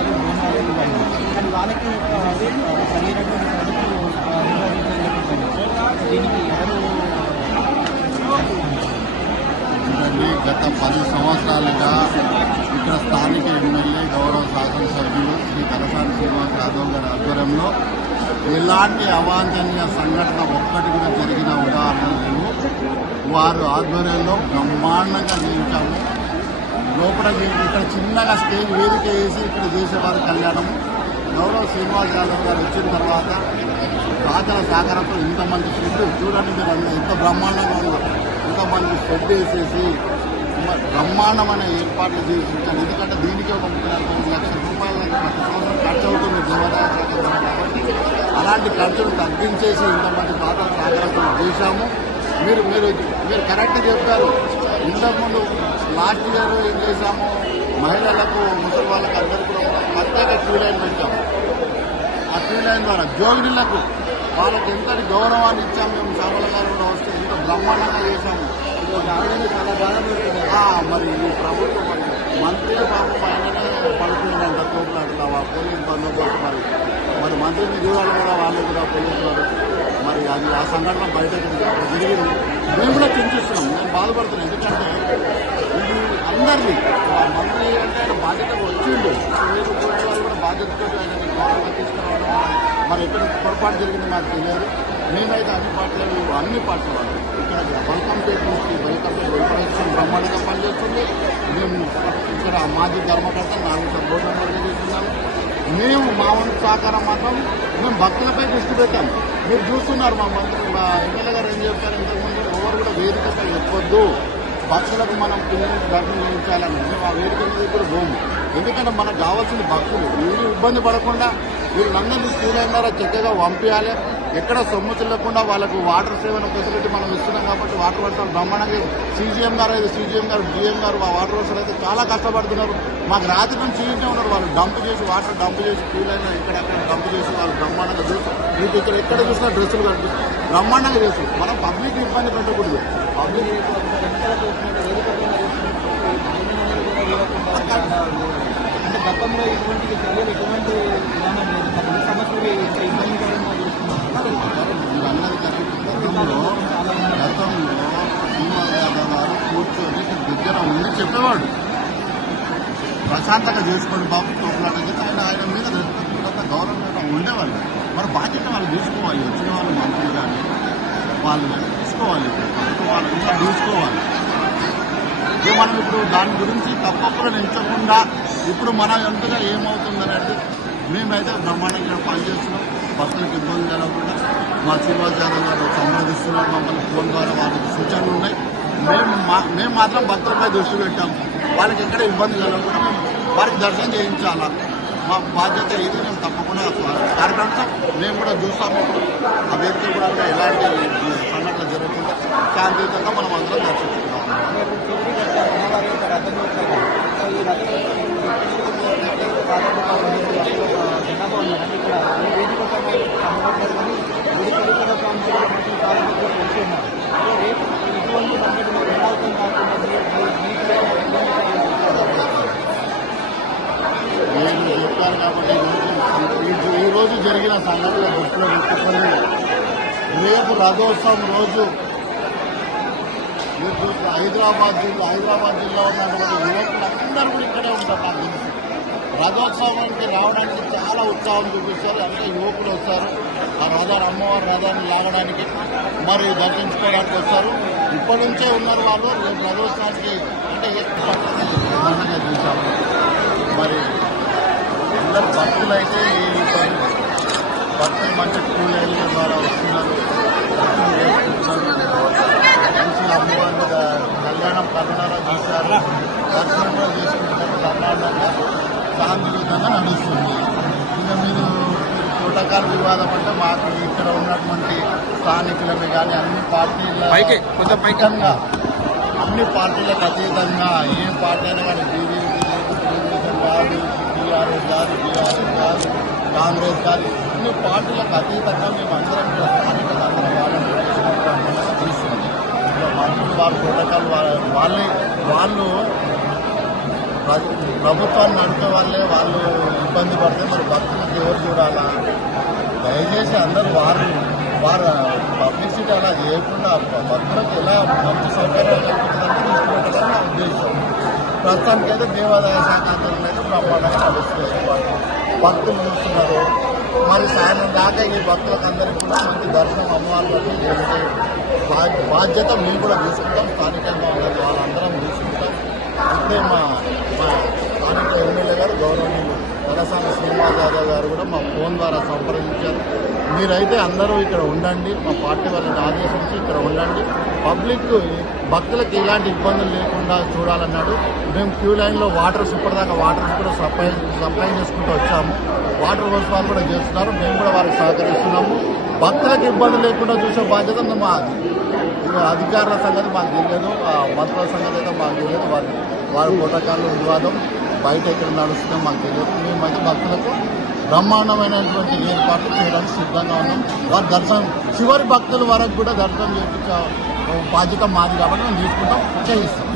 సౌకర్యాలు భోజనాలు ఇవ్వండి. కానీ వాళ్ళకి సరైనటువంటి సరుకులు నిర్వహించలేకపోయింది. దీనికి ఎవరు గత 10 సంవత్సరాలుగా ఇక్కడ స్థానిక ఎమ్మెల్యే గౌరవ శాసనసభ్యులు శ్రీ తలసాని శ్రీనివాస్ యాదవ్ గారి ఆధ్వర్యంలో ఎలాంటి అవాంఛనీయ సంఘటన ఒక్కటి కూడా జరిగిన ఉదాహరణలు లేవు. వారు ఆధ్వర్యంలో బ్రహ్మాండంగా చేయించాము. లోపల ఇక్కడ చిన్నగా స్టేజ్ వేదిక వేసి ఇక్కడ చేసేవారి కళ్యాణం గౌరవ శ్రీనివాస్ యాదవ్ గారు వచ్చిన తర్వాత దాతల సహకారంతో ఇంతమంది షెడ్ చూడండి, మీరు ఎంత బ్రహ్మాండంగా ఉన్నారు. ఇంతమంది షెడ్ వేసేసి బ్రహ్మాండమైన ఏర్పాట్లు చేసి ఉంచాను. ఎందుకంటే దీనికి ఒక 35 లక్షల రూపాయల ప్రతి సంవత్సరం ఖర్చు అవుతుంది దేవాదాయ శాఖ కాబట్టి అలాంటి ఖర్చులు తగ్గించేసి ఇంతమంది దాతల సహకారంతో చేశాము. మీరు మీరు మీరు కరెక్ట్ చెప్తారు. ఇంతకుముందు లాస్ట్ ఇయర్ ఏం చేశాము, మహిళలకు ముసలి వాళ్ళకి అందరికీ కూడా ప్రత్యేక క్యూ లైన్ పెట్టాము. ఆ క్యూ లైన్ ద్వారా జోగినీలకు వాళ్ళకి ఎంతటి గౌరవాన్ని ఇచ్చాము. మేము సామలగారంలో వస్తే ఇంత బ్రహ్మాండంగా చేశాము. చాలా బాగా మరి ఈ ప్రభుత్వం మంత్రి పాపం పైననే పడుతుందంట కోట్లాట్లా పోలీసు బందోబస్తు మరి మంత్రిని చూడాలి కూడా, వాళ్ళు కూడా పోలీసు వారు మరి అది ఆ సంఘటన బయటకు జరిగింది. మేము కూడా చింతిస్తున్నాం, నేను బాధపడుతున్నాను. ఎందుకంటే ఇది అందరినీ మంత్రి అంటే ఆయన బాధ్యతకు వచ్చిండు, వేరు కోట్ల వారు కూడా బాధ్యతతో ఆయన గౌరవంగా తీసుకురావడం మరి ఎక్కడ పొరపాటు జరిగింది నాకు తెలియదు. మేమైతే అన్ని పార్టీల వాళ్ళు ఇక్కడ బల్కంపేట నుంచి వెల్ఫరేషన్ బ్రహ్మాండంగా పనిచేస్తుంది. మేము ఇక్కడ మాజీ ధర్మకర్త 4 బోర్డు మెంబర్గా చేస్తున్నాము. మేము మా వంతు సహకారం మాత్రం మేము భక్తులపై దృష్టి పెట్టాం. మీరు చూస్తున్నారు మా మంత్రి మా ఎమ్మెల్యే గారు ఏం చెప్పారు, ఇంతకుముందు ఎవరు కూడా వేదికపై ఎప్పొద్దు, భక్తులకు మనం పిల్లలకు దర్శనం చేయించాలని. మేము ఆ వేదిక మీద ఇప్పుడు పోము. ఎందుకంటే మనకు కావాల్సిన భక్తులు వీళ్ళు ఇబ్బంది పడకుండా వీళ్ళందరినీ స్కూల్ చక్కగా పంపించాలి. ఎక్కడ సొమ్ము తిల్లకుండా వాళ్ళకు వాటర్ సేవన ఫెసిలిటీ మనం ఇస్తున్నాం కాబట్టి వాటర్ వర్షాలు బ్రహ్మాండంగా సీజీఎం గారు డిఎం గారు ఆ వాటర్ వర్షాలు అయితే చాలా కష్టపడుతున్నారు. మాకు రాత్రి నుంచి చూస్తూనే ఉన్నారు. వాళ్ళు వాటర్ డంప్ చేసి స్కూల్ అయినా ఎక్కడెక్కడ డంప్ చేసి వాళ్ళు బ్రహ్మాండంగా చూస్తారు. మీకు ఇక్కడ ఎక్కడ చూసినా డ్రెస్సులు కనిపిస్తారు, బ్రహ్మాండంగా చేస్తారు. మనం పబ్లిక్ ఇబ్బంది పెట్టకూడదు. పబ్లిక్ అంటే గతంలో ఇటువంటి చర్యలు ఎటువంటి విధానం లేదు. సమస్యలు ఇబ్బందికరంగా మీరు అన్నది గతంలో శ్రీనివాస్ యాదవ్ గారు కూర్చొని దగ్గర ఉండి చెప్పేవాడు, ప్రశాంతంగా చేసుకోండి బాబు తోపులాట చేసి ఆయన మీద రెస్పెక్ట్ గౌరవంగా ఉండేవాళ్ళు. మరి బాధ్యత వాళ్ళు చూసుకోవాలి. వచ్చిన వాళ్ళు మంత్రులు కానీ వాళ్ళు తీసుకోవాలి, వాళ్ళు ఇంకా తీసుకోవాలి. మనం ఇప్పుడు దాని గురించి తప్పకుండా ఎంచకుండా ఇప్పుడు మన ఎంతగా ఏమవుతుందనేది మేమైతే బ్రహ్మాండంగా పనిచేస్తున్నాం. భక్తులకు ఇబ్బంది కలగకుండా మా శ్రీనివాస్ యాదవ్ గారు సంప్రదిస్తున్నారు. మమ్మల్ని ఫోన్ ద్వారా వాళ్ళకి సూచనలు ఉన్నాయి. మేము మాత్రం భక్తులపై దృష్టి పెట్టాము. వాళ్ళకి ఎక్కడ ఇబ్బంది కలగకుండా మేము వారికి దర్శనం చేయించాలా, మా బాధ్యత ఇది. మేము తప్పకుండా కార్యక్రమం మేము కూడా చూస్తాము. ఆ వేదిక కూడా ఎలాంటి సంఘటన జరగకుండా శాంతియుతంగా మనం అందరం దర్శించుకున్నాం. నేను చెప్పాను కాబట్టి ఈరోజు జరిగిన సంఘటన దృష్టిలో పెట్టుకొని రేపు రథోత్సవం రోజు మీరు హైదరాబాద్ జిల్లా ఉన్నటువంటి యువకులందరూ కూడా ఇక్కడే ఉంటారు. నాకు తెలుసు రథోత్సవానికి రావడానికి చాలా ఉత్సాహం చూపిస్తారు. అంటే యువకులు వస్తారు, ఆ రథాన్ని అమ్మవారి రథాన్ని లాగడానికి మరి దర్శించుకోవడానికి వస్తారు. ఇప్పటి నుంచే ఉన్నారు వాళ్ళు. రేపు రథోత్సవానికి అంటే చూసాము. మరి అందరు భక్తులు అయితే ఈ భక్తులు మంచి కూలీల ద్వారా వస్తున్నారు, మంచి అమ్మవారి కళ్యాణం కర్ణాలో చూశారు, దర్శనం కూడా చేసుకుంటారు. కర్ణాటక శాంతియుతంగా నడుస్తుంది. ఇంకా మీరు ప్రోటోకాల్ వివాదం అంటే మాకు ఇక్కడ ఉన్నటువంటి స్థానికులమే కానీ అన్ని పార్టీలకు అతీతంగా ఏ పార్టీ అయినా కానీ బీజేపీ లేదు, తెలుగుదేశం కాదు, టీఆర్ఎస్ కాదు, కాంగ్రెస్ కాదు, అన్ని పార్టీలకు అతీతంగా మేము అందరం కూడా స్థానికంగా అందరం వాళ్ళని తీసుకుంది. మంత్రులు వాళ్ళ ప్రోటోకాల్ వాళ్ళు ప్రభుత్వాన్ని నడిపే వాళ్ళే వాళ్ళు ఇబ్బంది పడితే మరి భక్తులకు ఎవరు చూడాలా? దయచేసి అందరూ వారు పబ్లిసిటీ అలా చేయకుండా భక్తులకు ఎలా మంచి సౌకర్యాలు కల్పించడానికి తీసుకుపెట్టాలని నా ఉద్దేశం. ప్రస్తుతానికైతే దేవాదాయ శాఖ ఆధ్వర్యంలో అయితే బ్రహ్మాండంగా నడుస్తుంది. భక్తులు చూస్తున్నారు. మరి సాయంత్రం దాకా ఈ భక్తులకు అందరికీ కూడా మంచి దర్శనం అమ్మవారికి చేసే బాధ్యత మేము కూడా తీసుకుంటాం. స్థానికంగా ఉన్న వాళ్ళందరం తీసుకుంటాం. ఇప్పుడే మా స్థానిక ఎమ్మెల్యే గారు గౌరవనీయులు తలసాని శ్రీనివాస్ యాదవ్ గారు కూడా మా ఫోన్ ద్వారా సంప్రదించారు. మీరైతే అందరూ ఇక్కడ ఉండండి, మా పార్టీ వాళ్ళని ఆదేశించి ఇక్కడ ఉండండి, పబ్లిక్ భక్తులకు ఎలాంటి ఇబ్బందులు లేకుండా చూడాలన్నాడు. మేము క్యూ లైన్లో వాటర్స్ ఇప్పటిదాకా వాటర్స్ కూడా సప్లై చేసుకుంటూ వచ్చాము. వాటర్ వర్క్స్ వాళ్ళు కూడా చేస్తున్నారు. మేము కూడా వారికి సహకరిస్తున్నాము. భక్తులకు ఇబ్బంది లేకుండా చూసే బాధ్యత మాది. ఇక అధికారుల సంగతి మాకు తెలియదు, మంత్రుల సంగతి అయితే మాకు తెలియదు. వారి ప్రోటోకాల్ వివాదం బయట ఎక్కడ నడుస్తుందో మాకు తెలియదు. మేమైతే భక్తులకు బ్రహ్మాండమైనటువంటి ఏర్పాట్లు చేయడానికి సిద్ధంగా ఉన్నాం. వారి దర్శనం చివరి భక్తుల వరకు కూడా దర్శనం చేయించే బాధ్యత మాది కాబట్టి మేము తీసుకుంటాం, చేయిస్తాం.